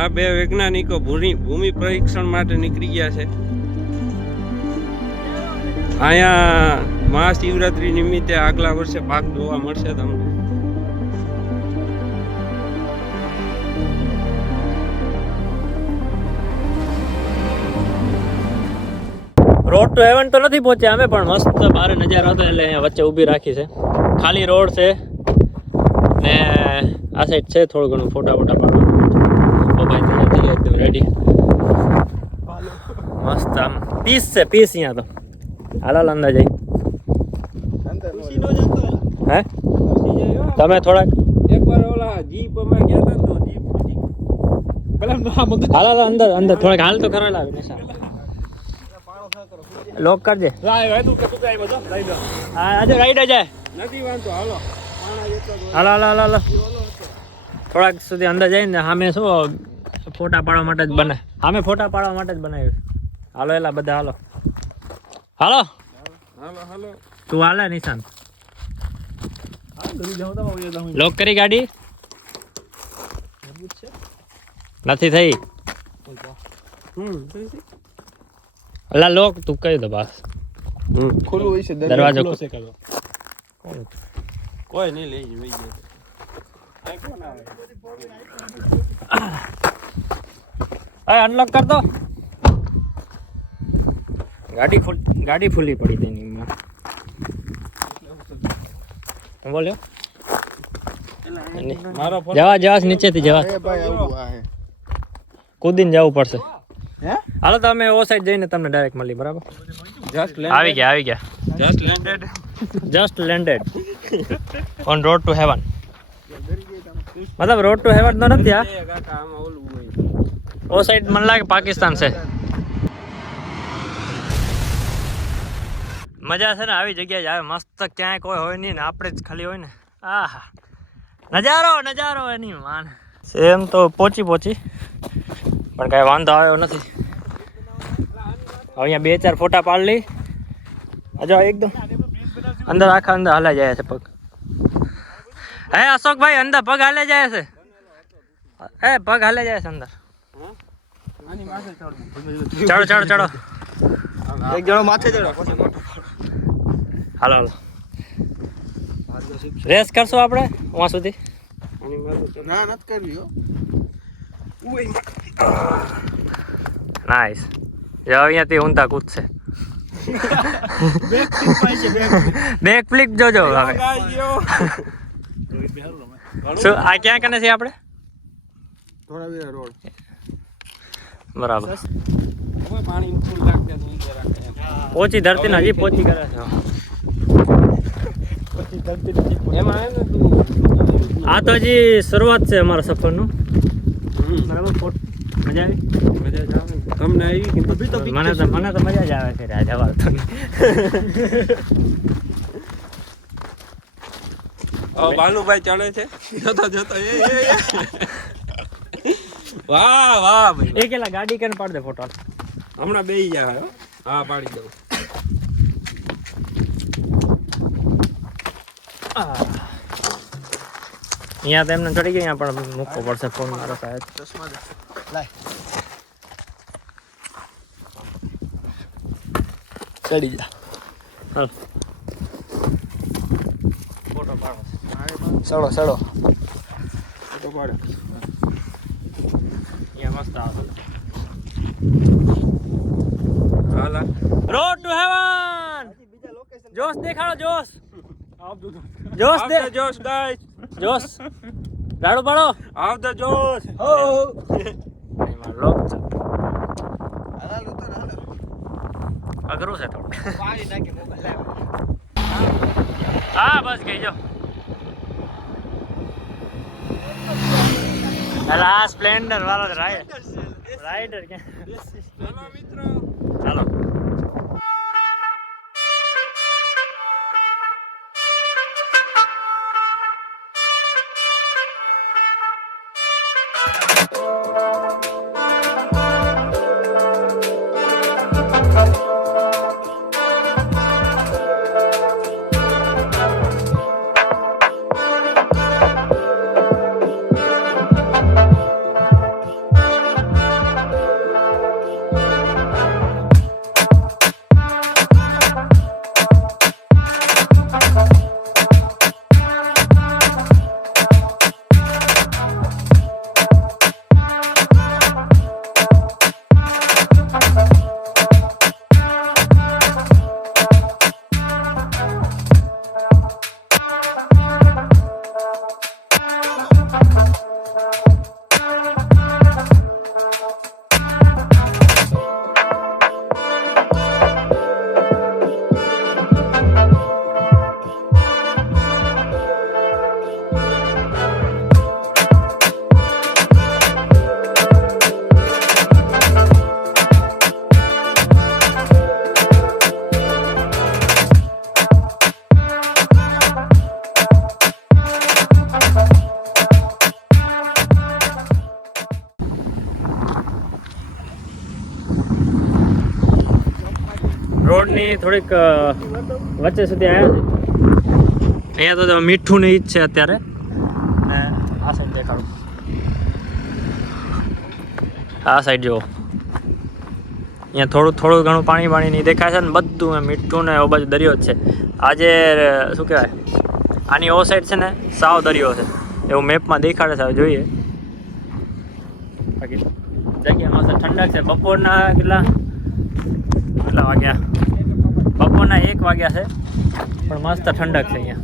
આ બે વૈજ્ઞાનિકો ભૂમિ પરીક્ષણ માટે નીકળી ગયા છે. અહીંયા મહાશિવરાત્રી નિમિત્તે આગલા વર્ષે પાક જોવા મળશે તમને. રોડ ટુ હેવન તો નથી પહોંચ્યા અમે, પણ મસ્ત બારે નજારો હતો એટલે અહીંયા વચ્ચે ઊભી રાખી છે. ખાલી રોડ છે ને આ સાઈડ છે થોડું ઘણું ફોટા પાડવાનું. ભાઈ તૈયાર થઈ એકદમ રેડી. મસ્ત આમ પીસ છે, પીસ અહીંયા તો. હાલ અંદાજે હે તમે થોડાક એકવાર ઓલા જીપ માં ગયા હતા તો જીપ હાલ અંદર અંદર થોડાક હાલ તો કરેલા નિશાન લોક કરજે. આજે રાઈડ જાય નથી વાંધો. હાલો હાલો હાલો હાલો હાલો થોડાક સુધી અંદર જઈને સામે શું ફોટા પાડવા માટે જ બને. સામે ફોટા પાડવા માટે જ બનાવ્યું. હાલો એલા બધા હાલો હાલો હાલો હાલો. તું હાલે નિશાન લોક કરી ગાડી નથી થઈ. અલા લોક તું કહી દો બસ. ખુલ્લું હોય છે દરવાજો કોઈ નહીં લઈ જઈ જાય. અનલોક કર દો. ગાડી ફૂલી પડી તેની બોલ્યો જવા નીચેથી જવા કૂદીને જવું પડશે. હાલો તમે ઓ સાઈડ જઈને તમને ડાયરેક્ટ મળી. બરાબર આવી ગયા just landed on road to heaven. મતલબ રોડ ટુ હેવન તો નથી આ. ઓ સાઈડ મને લાગે પાકિસ્તાન છે. મજા છે ને આવી જગ્યાએ જ આવે. મસ્ત ક્યાંય કોઈ હોય નહીં ને આપણે જ ખાલી હોય ને. આહા નજારો એની માન. એમ તો પહોંચી પણ કાંઈ વાંધો આવ્યો નથી. અહીંયા 2-4 ફોટા પાડી લઈ. અજા એકદમ અંદર આખા અંદર હાલે જાય છે પગ. હે અશોકભાઈ અંદર પગ હાલે જાય છે. પગ હાલે જાય છે અંદર. ચડો એક જણો માથે ચડો. હાલો રેસ કરશો આપણે ત્યાં સુધી? ના નથી કરવી. નાઈસ. જો અહીંયાથી ઊંધા કૂદશે. બેક ફ્લિપ જોજો હવે. શું આ ક્યાં કને છે આપણે? થોડા રોડ બરાબર. પાણી ફૂલ લાગશે તો ઊંચે રાખે. પહોંચી ધરતી ને હજી પહોંચી કરે છે. એમાં આવે ને તું આ તો હજી શરૂઆત છે અમારા સફરનું. બરાબર મજા આવી. મજા જ આવે ને. તમને આવી કે મને તો મજા જ આવે છે. રાજા વાત બાલુભાઈ ચડે છે જોતો એ વાહ ભાઈ. એ કેલા ગાડી કેને પાડ દે ફોટો. હમણાં બેસી જાય. હા પાડી દઉં. અહીંયા તો એમને ચડી ગયા પણ મૂકવો પડશે ફોન મારો સાહેબ. ચડી જા. હાલ ફોટો પાડો. સડો તો પાડે. અહીંયા મસ્ત આવે. હાલા રોડ ટુ હેવન. જોશ દેખાડો જોશ ગાઈસ. જોશ રાડો પાડો. આવ ધ જોશ. લોક છે અઘરું છે થોડું. હા બસ ગઈ જો. આ સ્પ્લેન્ડર વાળો રાઈડર ક્યાં મિત્રો ચાલો. રોડની થોડીક વચ્ચે સુધી આવ્યા છે. અહીંયા તો મીઠું ને ઈ જ છે અત્યારે. ને આ સાઈડ દેખાડું, આ સાઈડ જુઓ, અહીંયા થોડું ઘણું પાણી નહીં દેખાય છે ને બધું મીઠું ને એ બાજુ દરિયો જ છે. આજે શું કહેવાય, આની ઓ સાઈડ છે ને સાવ દરિયો છે એવું મેપમાં દેખાડે છે. હવે જોઈએ. બાકી જગ્યા મસ્ત ઠંડક છે. બપોરના કેટલા વાગ્યા? બપોરના 1 વાગ્યા છે પણ મસ્ત ઠંડક છે અહીંયા.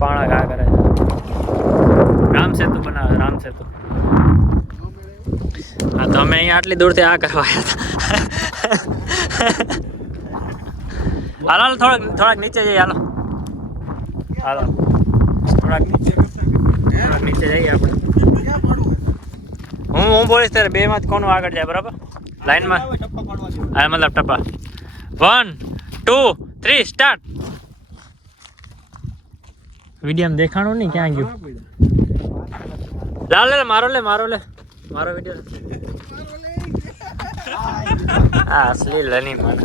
પાણા ઘા કરે છે. રામ સેતુ બનાવે, રામ સેતુ. હા તો અમે અહીંયા આટલી દૂરથી આ કરવા આવ્યા હતા. હાલો થોડાક નીચે જઈએ. હાલો થોડાક નીચે જઈએ આપણે. હું બોલીશ ત્યારે 2 માંથી કોનું આગળ જાય, બરાબર? લાઈનમાં હા, મતલબ ટપા. 1 2 3 સ્ટાર્ટ. વિડીયો દેખાણું નહીં, ક્યાં ગયું? લે મારો વિડીયો. હા અસલી લની મારે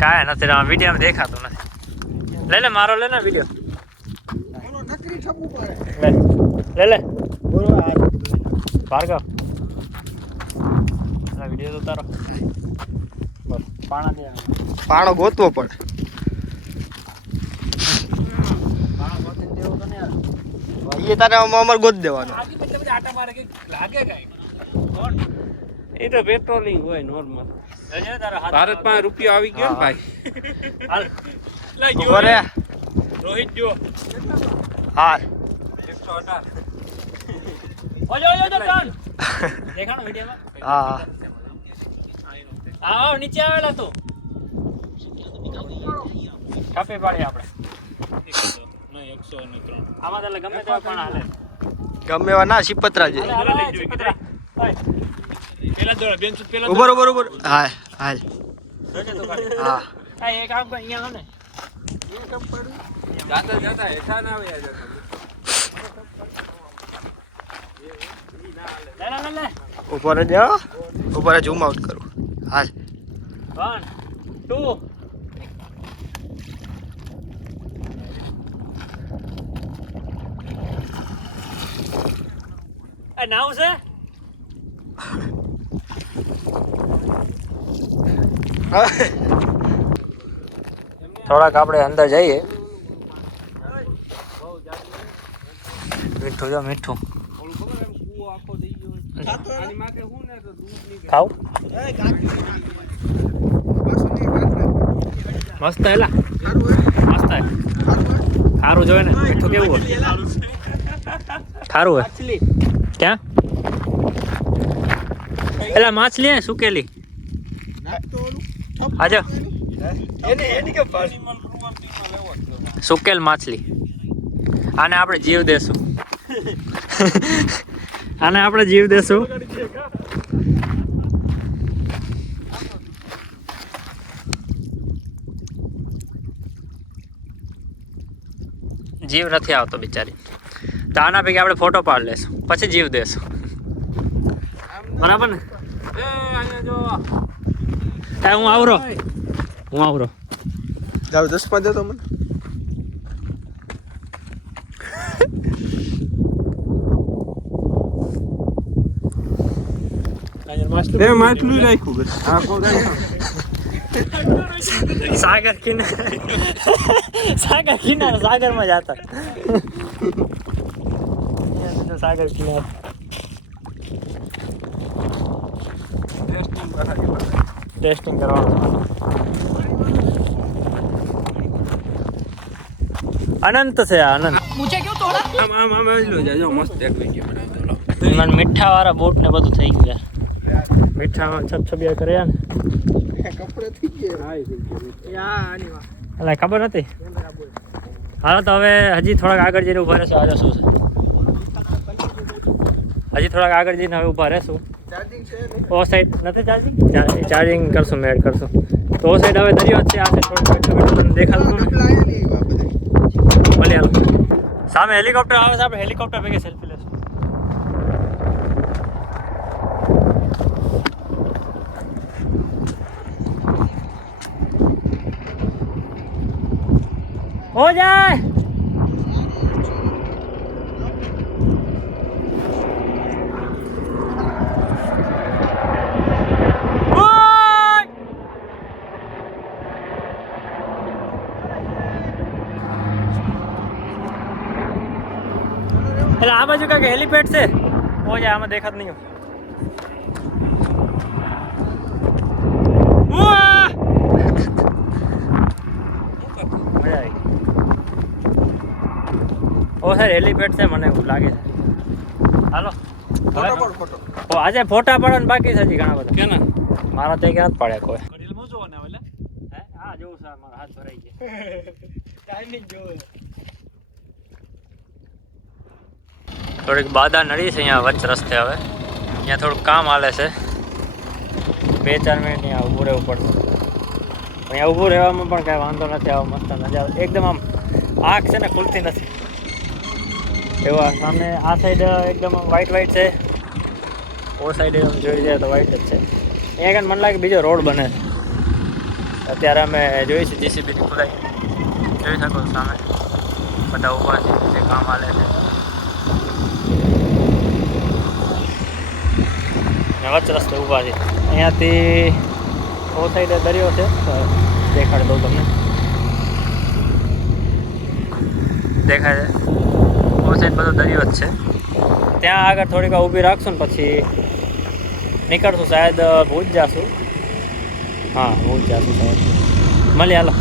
કાંઈ નથી, વિડીયો દેખાતું નથી. લે મારો લે ને વિડીયો. લે ભાર્ગવ વિડીયો તો તારો. બસ પાણો ગોતવો પડે. એ તારે અમારે ગોત દેવાનો. એ તો પેટ્રોલિંગ હોય નોર્મલ. ભારતમાં રૂપિયો આવી ગયો ને ભાઈ. રોહિત જો હા 118 દેખાણો વિડીયોમાં. હા આવ નીચે આવેલા તો કાપી પાડી આપણે. આમાં તો ગમે તેવા પણ હાલે, ગમે એવા ના સિપત્રા છે. ઉપર હા હાલ હા એ કામ કર અહીંયા ને જાતા હેઠા ના આવે. લે ઉપર જ જાઓ, ઉપર ઝૂમ આઉટ કરું. હાલ 1 2 આ નાવ છે. થોડાક આપણે અંદર જઈએ. મીઠું જો મીઠું ખાવ મસ્ત હેલા મસ્ત હે. ખારું જોવે ને મીઠું કેવું હોય? ખારું હોય. ક્યાં એલા માછલી હે સુકેલી? આજો સુકેલ માછલી. આને આપણે જીવ દેશું. આને આપણે જીવ દેશું. જીવ નથી આવતો બિચારી, તો આના પૈકી આપણે ફોટો પાડી લેશું, પછી જીવ દેશું. બરાબર ને? હું આવરો જાવ 10 5 તો મને માછલું રાખ્યું. સાગર કિનારે સાગરમાં જતા. સાગર કિનારે ટેસ્ટિંગ કરવાનું. અનંત છે આ અનંત. મસ્ત એક વિડીયો બનાવેલો. મને મીઠા વાળા બોટ ને બધું થઈ ગયું. મીઠામાં છબછબિયા કર્યા ને એટલે ખબર નથી. હાલો તો હવે હજી થોડાક આગળ જઈને ઊભા રહેશું. આજે શું છે, હજી થોડાક આગળ જઈને હવે ઊભા રહેશું. ઓ સાઈડ નથી ચાર્જિંગ કરશું, મેડ કરશું. તો ઓ સાઈડ હવે દરિયો જ છે. આ સાઈડ થોડું દેખાતું ભલે હાલો. સામે હેલિકોપ્ટર આવે છે, આપણે હેલિકોપ્ટર ભેગી સેલ્ફી લેશું. હો જાય. એટલે આ બાજુ કાંઈક હેલીપેડ છે. ઓ જાય આમાં દેખાત નહીં. મજા આવી. ઓ સર હેલીપેડ છે મને એવું લાગે છે. હાલો આજે ફોટા પાડવાના બાકી છે હજી ઘણા બધા. કેના મારા તે ક્યાં જ પાડ્યા કોઈ. હા જોઉં છે મારા હાથ ભરાઈ ગયા. થોડીક બાધા નડી છે અહીંયા વચ્ચે રસ્તે. હવે અહીંયા થોડુંક કામ હાલે છે. 2-4 મિનિટ અહીંયા ઊભું રહેવું પડશે. અહીંયા ઊભું રહેવામાં પણ કાંઈ વાંધો નથી. આવો મસ્ત નજારો એકદમ આમ આંખ છે ને ખુલતી નથી એવા. સામે આ સાઈડ એકદમ વ્હાઈટ વ્હાઈટ છે. ઓ સાઈડ આમ જોઈ જાય તો વ્હાઈટ જ છે. અહીંયા કાંઈ મને લાગે બીજો રોડ બને છે. અત્યારે અમે જોઈશું જીસીબીની ખુદાઈ. જોઈ શકો છો સામે બધા ઊભા છે, જે કામ હાલે છે. વચ્ચે રસ્તે ઊભા છે. અહીંયાથી ઓ સાઈડ દરિયો છે, દેખાડી દઉં તમને. દેખાય છે ઓ સાઈડ બધો દરિયો જ છે. ત્યાં આગળ થોડીક વાર ઊભી રાખશું ને પછી નીકળશું. શાયદ ભૂજ જાશું. હા ભૂજ જાશું શાયદ. મળીએ હાલો.